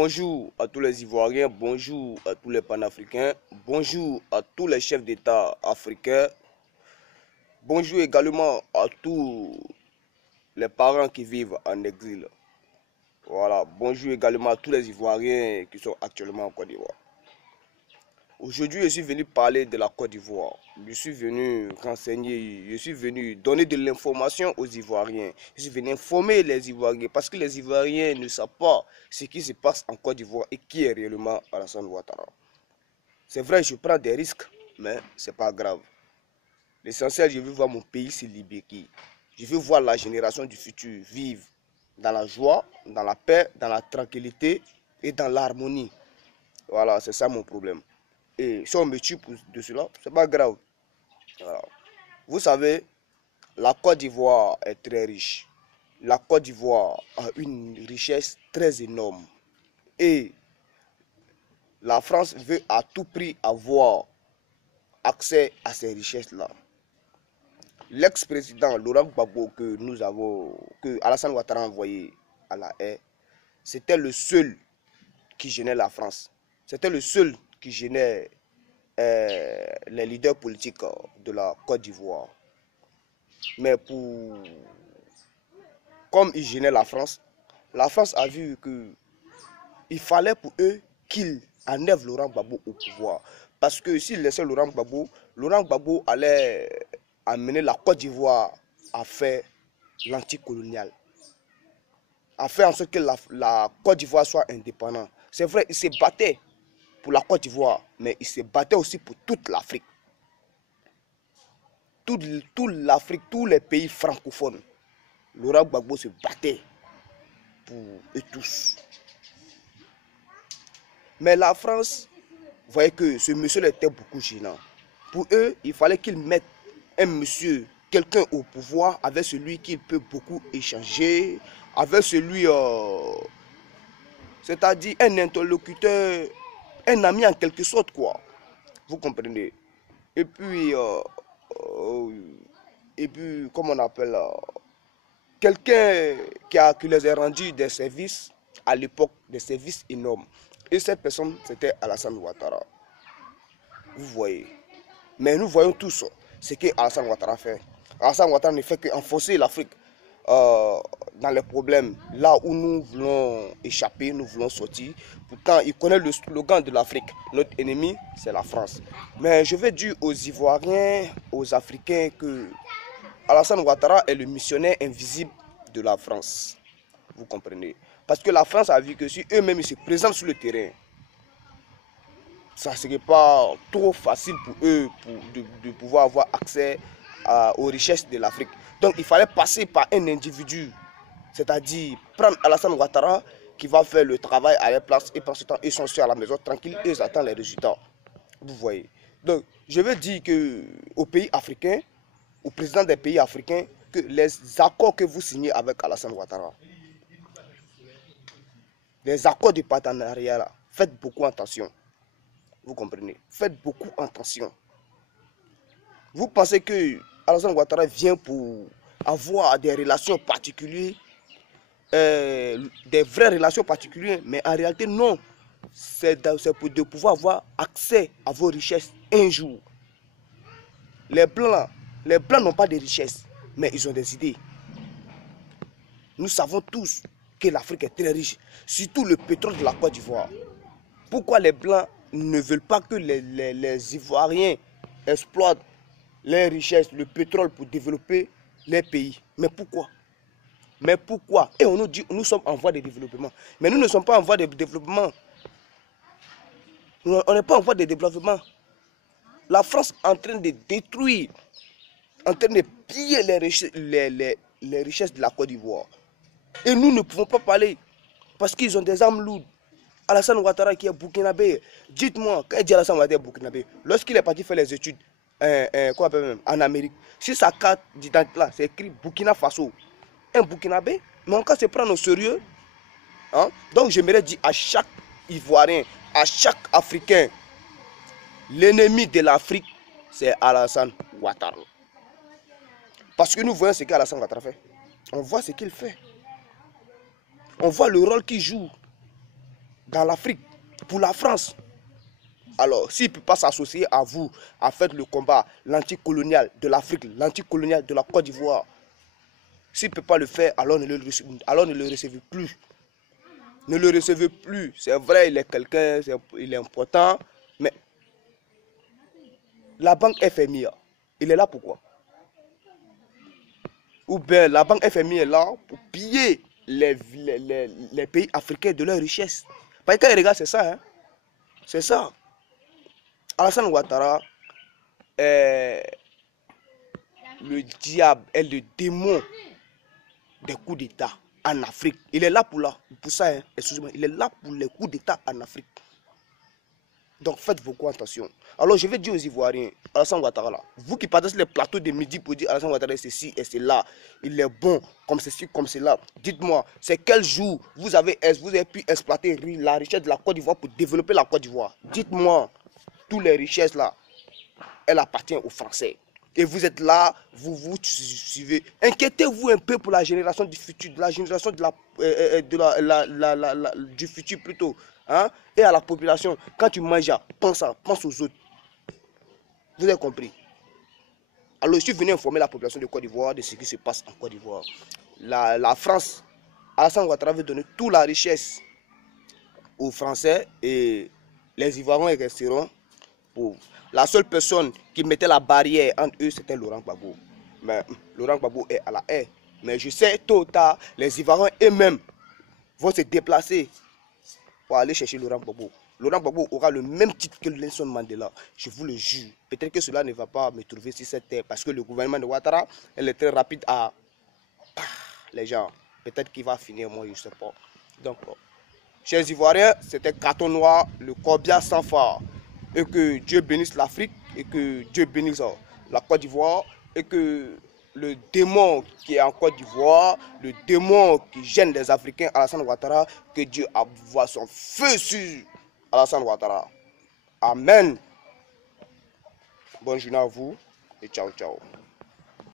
Bonjour à tous les Ivoiriens, bonjour à tous les panafricains, bonjour à tous les chefs d'État africains, bonjour également à tous les parents qui vivent en exil. Voilà, bonjour également à tous les Ivoiriens qui sont actuellement en Côte d'Ivoire. Aujourd'hui, je suis venu parler de la Côte d'Ivoire. Je suis venu renseigner, je suis venu donner de l'information aux Ivoiriens. Je suis venu informer les Ivoiriens parce que les Ivoiriens ne savent pas ce qui se passe en Côte d'Ivoire et qui est réellement Alassane Ouattara. C'est vrai, je prends des risques, mais ce n'est pas grave. L'essentiel, je veux voir mon pays se libérer. Je veux voir la génération du futur vivre dans la joie, dans la paix, dans la tranquillité et dans l'harmonie. Voilà, c'est ça mon problème. Et si on me tue de cela, c'est pas grave. Voilà. Vous savez, la Côte d'Ivoire est très riche. La Côte d'Ivoire a une richesse très énorme. Et la France veut à tout prix avoir accès à ces richesses-là. L'ex-président Laurent Gbagbo que Alassane Ouattara a envoyé à la haie, c'était le seul qui gênait la France. C'était le seul qui gênait les leaders politiques de la Côte d'Ivoire. Mais comme ils gênaient la France a vu qu'il fallait pour eux qu'ils enlèvent Laurent Gbagbo au pouvoir. Parce que s'ils laissaient Laurent Gbagbo allait amener la Côte d'Ivoire à faire l'anticolonial, à faire en sorte que la Côte d'Ivoire soit indépendante. C'est vrai, ils se battaient pour la Côte d'Ivoire, mais ils se battaient aussi pour toute l'Afrique. Toute l'Afrique, tous les pays francophones. Laurent Gbagbo se battait pour eux tous. Mais la France voyait que ce monsieur était beaucoup gênant. Pour eux, il fallait qu'ils mettent un monsieur, quelqu'un au pouvoir, avec celui qu'il peut beaucoup échanger, avec celui, c'est-à-dire un interlocuteur, un ami en quelque sorte, quoi. Vous comprenez? Et puis, comment on appelle, quelqu'un qui les a rendus des services, à l'époque, des services énormes. Et cette personne, c'était Alassane Ouattara. Vous voyez. Mais nous voyons tous ce que Alassane Ouattara fait. Alassane Ouattara ne fait qu'enfoncer l'Afrique dans les problèmes. Là où nous voulons échapper, nous voulons sortir. Pourtant, il connaît le slogan de l'Afrique. Notre ennemi, c'est la France. Mais je vais dire aux Ivoiriens, aux Africains que Alassane Ouattara est le missionnaire invisible de la France. Vous comprenez? Parce que la France a vu que si eux-mêmes se présentent sur le terrain, ça ne serait pas trop facile pour eux de pouvoir avoir accès aux richesses de l'Afrique. Donc il fallait passer par un individu, c'est-à-dire prendre Alassane Ouattara qui va faire le travail à leur place et pendant ce temps ils sont sur à la maison tranquille et ils attendent les résultats. Vous voyez. Donc je veux dire qu'aux pays africains, aux présidents des pays africains, que les accords que vous signez avec Alassane Ouattara, les accords de partenariat là, faites beaucoup attention. Vous comprenez? Faites beaucoup attention. Vous pensez que Alassane Ouattara vient pour avoir des relations particulières, des vraies relations particulières, mais en réalité non. C'est pour de pouvoir avoir accès à vos richesses un jour. Les Blancs n'ont pas de richesses, mais ils ont des idées. Nous savons tous que l'Afrique est très riche, surtout le pétrole de la Côte d'Ivoire. Pourquoi les Blancs ne veulent pas que les Ivoiriens exploitent les richesses, le pétrole pour développer les pays? Mais pourquoi? Mais pourquoi? Et on nous dit nous sommes en voie de développement. Mais nous ne sommes pas en voie de développement. On n'est pas en voie de développement. La France est en train de détruire, en train de piller les richesses de la Côte d'Ivoire. Et nous ne pouvons pas parler parce qu'ils ont des armes lourdes. Alassane Ouattara qui est burkinabé. Dites-moi, quand il dit Alassane Ouattara est burkinabé, lorsqu'il est parti faire les études en Amérique, si sa carte d'identité là, c'est écrit Burkina Faso, un burkinabé, mais on peut se prendre au sérieux. Hein? Donc j'aimerais dire à chaque Ivoirien, à chaque Africain, l'ennemi de l'Afrique, c'est Alassane Ouattara. Parce que nous voyons ce qu'Alassane Ouattara fait. On voit ce qu'il fait. On voit le rôle qu'il joue. dans l'Afrique, pour la France. Alors, s'il ne peut pas s'associer à vous, à faire le combat, l'anticolonial de l'Afrique, l'anticolonial de la Côte d'Ivoire, s'il ne peut pas le faire, alors ne le recevez plus. Ne le recevez plus. C'est vrai, il est quelqu'un, il est important, mais la banque FMI, il est là pourquoi? Ou bien la banque FMI est là pour piller les pays africains de leur richesse. Parce que quand ils regardent, c'est ça. Hein? C'est ça. Alassane Ouattara est le diable, est le démon des coups d'État en Afrique. Il est là pour ça, hein? Excusez-moi, il est là pour les coups d'État en Afrique. Donc faites beaucoup attention. Alors je vais dire aux Ivoiriens, Alassane Ouattara là, vous qui partez sur les plateaux de midi pour dire Alassane Ouattara c'est ci et c'est là, il est bon comme ceci, comme cela. Dites-moi, c'est quel jour vous avez pu exploiter la richesse de la Côte d'Ivoire pour développer la Côte d'Ivoire? Dites-moi, toutes les richesses là, elles appartiennent aux Français. Et vous êtes là, vous suivez. Inquiétez-vous un peu pour la génération du futur, de la génération du futur plutôt. Hein? Et à la population, quand tu manges, pense aux autres. Vous avez compris? Alors je suis venu informer la population de Côte d'Ivoire de ce qui se passe en Côte d'Ivoire. La France, Alassane Ouattara veut donner toute la richesse aux Français et les Ivoiriens resteront pauvres. La seule personne qui mettait la barrière entre eux, c'était Laurent Gbagbo. Mais Laurent Gbagbo est à la haie. Mais je sais, tôt ou tard, les Ivoiriens eux-mêmes vont se déplacer pour aller chercher Laurent Gbagbo. Laurent Gbagbo aura le même titre que Nelson Mandela. Je vous le jure. Peut-être que cela ne va pas me trouver sur cette terre parce que le gouvernement de Ouattara, elle est très rapide à... les gens. Peut-être qu'il va finir, moi je ne sais pas. Donc, chers Ivoiriens, c'était Carton Noir, le corbillard sans phare. Et que Dieu bénisse l'Afrique, et que Dieu bénisse la Côte d'Ivoire, et que le démon qui est en Côte d'Ivoire, le démon qui gêne les Africains, Alassane Ouattara, que Dieu envoie son feu sur Alassane Ouattara. Amen. Bonne journée à vous et ciao, ciao.